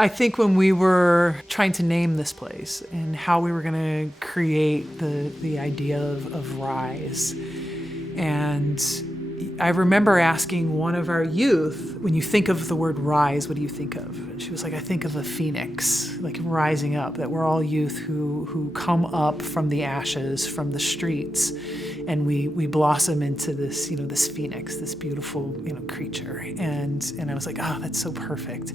I think when we were trying to name this place and how we were going to create the idea of RYSE, and I remember asking one of our youth, when you think of the word rise, what do you think of? And she was like, I think of a phoenix, like rising up, that we're all youth who come up from the ashes, from the streets, and we blossom into this, this phoenix, this beautiful, creature. And I was like, oh, that's so perfect.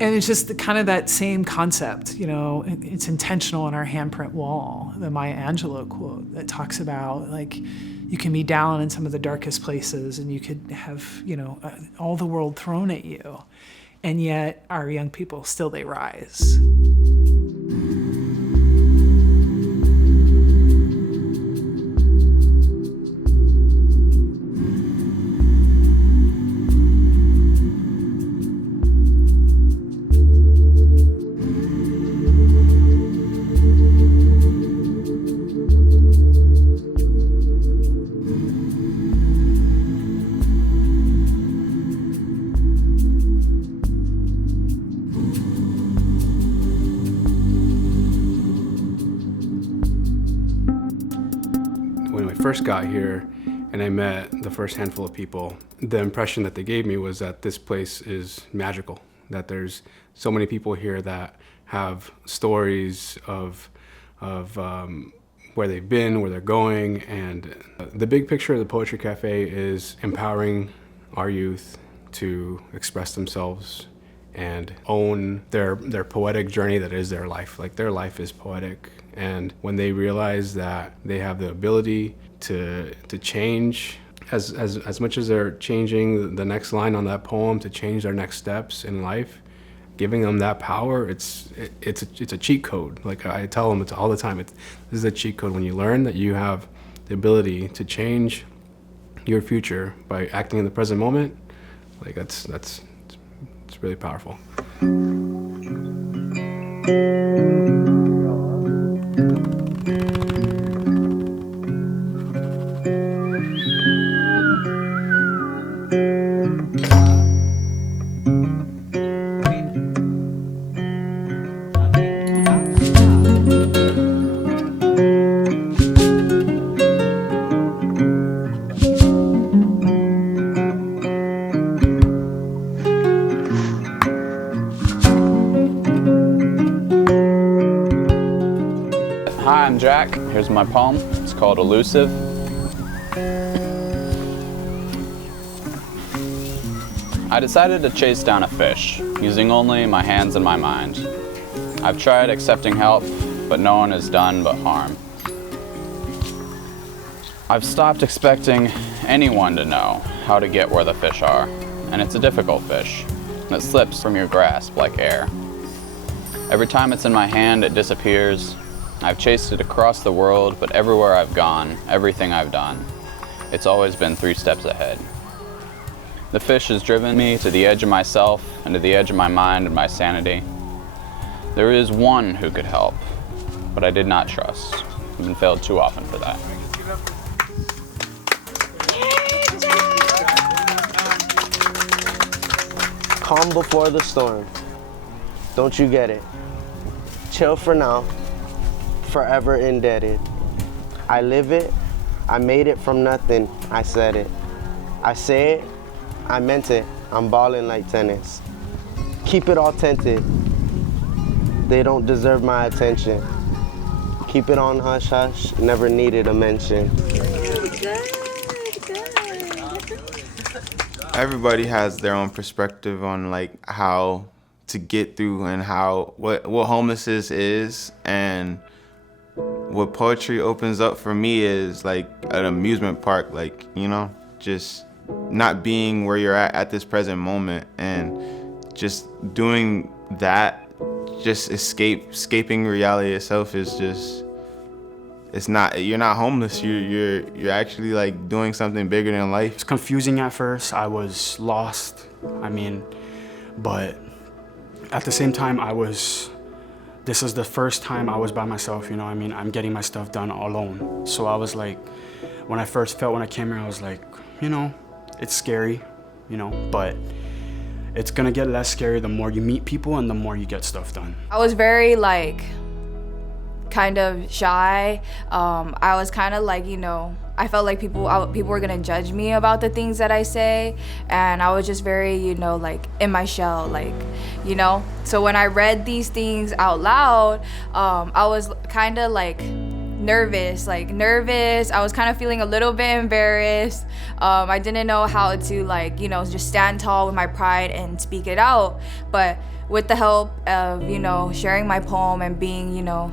And it's just kind of that same concept, it's intentional on our handprint wall, the Maya Angelou quote that talks about like, you can be down in some of the darkest places and you could have, all the world thrown at you. And yet our young people still, they rise. When I first got here and I met the first handful of people, the impression that they gave me was that this place is magical, that there's so many people here that have stories of where they've been, where they're going, and the big picture of the Poetry Cafe is empowering our youth to express themselves and own their poetic journey that is their life. Like, their life is poetic. And when they realize that they have the ability to change, as much as they're changing the next line on that poem, to change their next steps in life, giving them that power, it's a cheat code. Like I tell them all the time, this is a cheat code. When you learn that you have the ability to change your future by acting in the present moment, like it's really powerful. Hi, I'm Jack. Here's my poem. It's called Elusive. I decided to chase down a fish, using only my hands and my mind. I've tried accepting help, but no one has done but harm. I've stopped expecting anyone to know how to get where the fish are, and it's a difficult fish that slips from your grasp like air. Every time it's in my hand, it disappears. I've chased it across the world, but everywhere I've gone, everything I've done, it's always been 3 steps ahead. The fish has driven me to the edge of myself and to the edge of my mind and my sanity. There is one who could help, but I did not trust. I've been failed too often for that. Calm before the storm. Don't you get it? Chill for now. Forever indebted. I live it, I made it from nothing, I said it. I say it, I meant it, I'm balling like tennis. Keep it all tinted, they don't deserve my attention. Keep it on hush hush, never needed a mention. Everybody has their own perspective on like how to get through and what homelessness is, and what poetry opens up for me is like an amusement park, like, just not being where you're at this present moment, and just doing that, just escaping reality itself is just, you're not homeless, you're actually like doing something bigger than life. It's confusing at first, I was lost, but at the same time this is the first time I was by myself, I'm getting my stuff done alone. So I was like, when I came here, I was like, it's scary, but it's gonna get less scary the more you meet people and the more you get stuff done. I was very like kind of shy. I was kind of like, you know, I felt like people were gonna judge me about the things that I say, and I was just very, you know, like in my shell, like, you know. So when I read these things out loud, I was kind of like nervous. I was kind of feeling a little bit embarrassed. I didn't know how to, like, you know, just stand tall with my pride and speak it out. But with the help of, you know, sharing my poem and being, you know,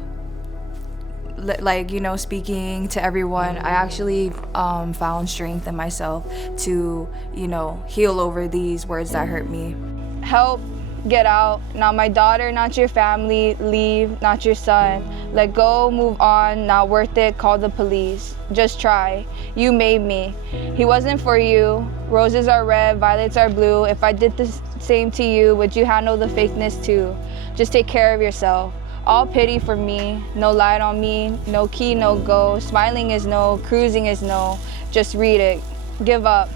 like, you know, speaking to everyone, I actually found strength in myself to, you know, heal over these words that hurt me. Help, get out. Not my daughter, not your family. Leave, not your son. Let go, move on. Not worth it, call the police. Just try. You made me. He wasn't for you. Roses are red, violets are blue. If I did the same to you, would you handle the fakeness too? Just take care of yourself. All pity for me, no light on me, no key, no go. Smiling is no, cruising is no. Just read it, give up.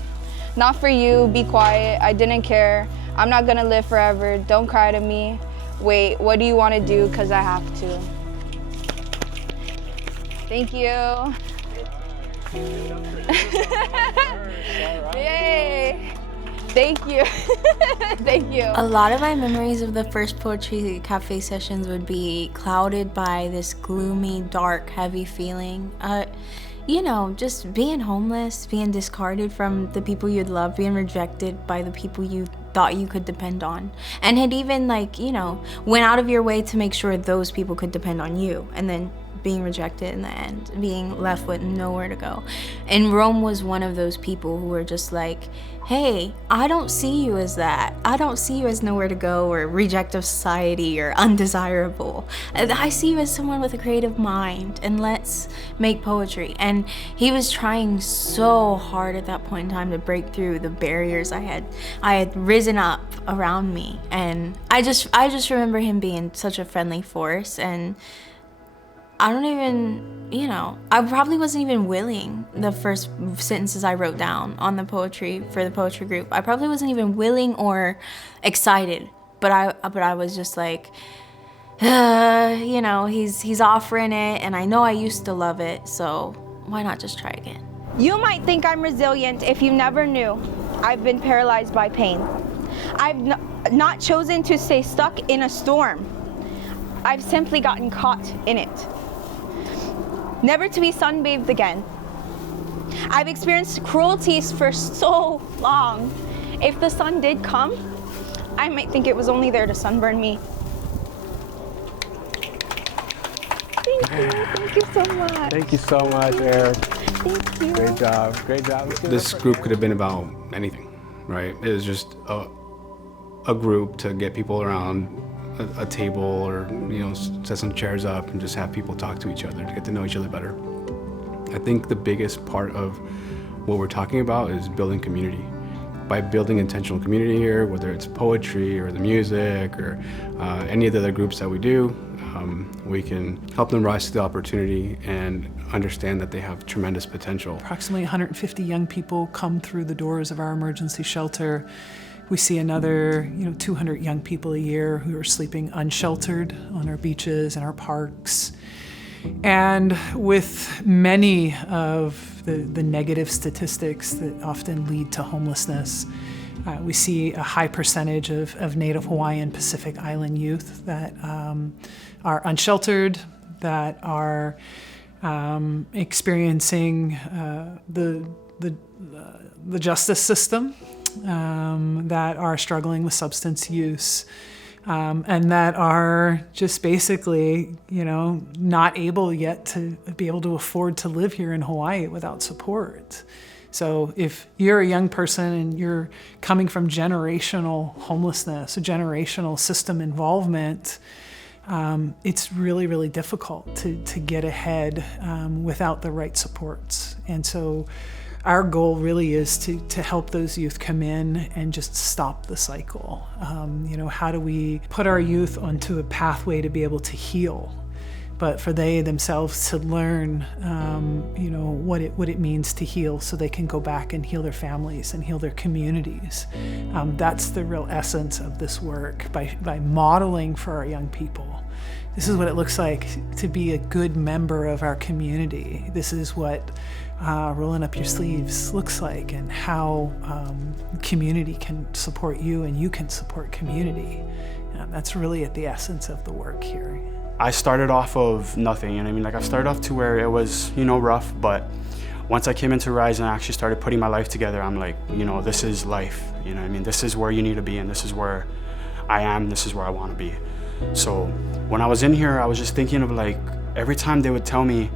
Not for you, be quiet, I didn't care. I'm not gonna live forever, don't cry to me. Wait, what do you wanna do? Cause I have to. Thank you. Yay. Thank you. Thank you. A lot of my memories of the first Poetry Cafe sessions would be clouded by this gloomy, dark, heavy feeling. You know, just being homeless, being discarded from the people you'd love, being rejected by the people you thought you could depend on. And had even, like, you know, went out of your way to make sure those people could depend on you. And then being rejected in the end, being left with nowhere to go. And Rome was one of those people who were just like, hey, I don't see you as that. I don't see you as nowhere to go or reject of society or undesirable. I see you as someone with a creative mind, and let's make poetry. And he was trying so hard at that point in time to break through the barriers I had risen up around me. And I just remember him being such a friendly force. And I don't even, you know, I probably wasn't even willing the first sentences I wrote down on the poetry for the poetry group. I probably wasn't even willing or excited, but I was just like, you know, he's offering it, and I know I used to love it, so why not just try again? You might think I'm resilient if you never knew. I've been paralyzed by pain. I've not chosen to stay stuck in a storm. I've simply gotten caught in it. Never to be sunbathed again. I've experienced cruelties for so long. If the sun did come, I might think it was only there to sunburn me. Thank you so much. Thank you so much, Eric. Thank you. Great job, great job. This group could have been about anything, right? It was just a group to get people around a table, or, you know, set some chairs up and just have people talk to each other to get to know each other better. I think the biggest part of what we're talking about is building community. By building intentional community here, whether it's poetry or the music or any of the other groups that we do, we can help them rise to the opportunity and understand that they have tremendous potential. Approximately 150 young people come through the doors of our emergency shelter. We see another, 200 young people a year who are sleeping unsheltered on our beaches and our parks. And with many of the negative statistics that often lead to homelessness, we see a high percentage of Native Hawaiian Pacific Island youth that are unsheltered, that are experiencing the justice system, that are struggling with substance use, and that are just basically, not able yet to be able to afford to live here in Hawaii without support. So if you're a young person and you're coming from generational homelessness, or generational system involvement, it's really, really difficult to get ahead without the right supports. And so our goal really is to help those youth come in and just stop the cycle. How do we put our youth onto a pathway to be able to heal? but for they themselves to learn, you know, what it means to heal, so they can go back and heal their families and heal their communities. That's the real essence of this work, by modeling for our young people. This is what it looks like to be a good member of our community. This is what rolling up your sleeves looks like, and how community can support you and you can support community. That's really at the essence of the work here. I started off of nothing, and I mean, like, I started off to where it was, you know, rough, but once I came into RYSE and I actually started putting my life together, I'm like, you know, this is life, you know what I mean? This is where you need to be, and this is where I am, this is where I want to be. So when I was in here, I was just thinking of, like, every time they would tell me,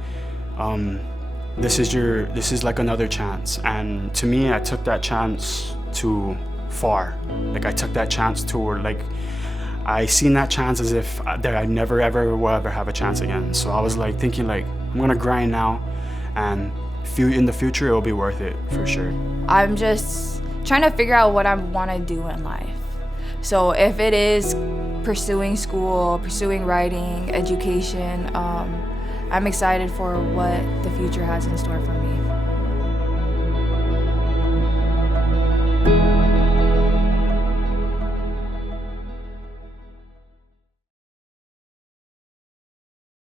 this is like another chance. And to me, I took that chance too far. Like, I took that chance toward, like, I seen that chance as if that I never ever will ever have a chance again. So I was like thinking, like, I'm gonna grind now, and in the future it'll be worth it for sure. I'm just trying to figure out what I want to do in life. So if it is pursuing school, pursuing writing, education, I'm excited for what the future has in store for me.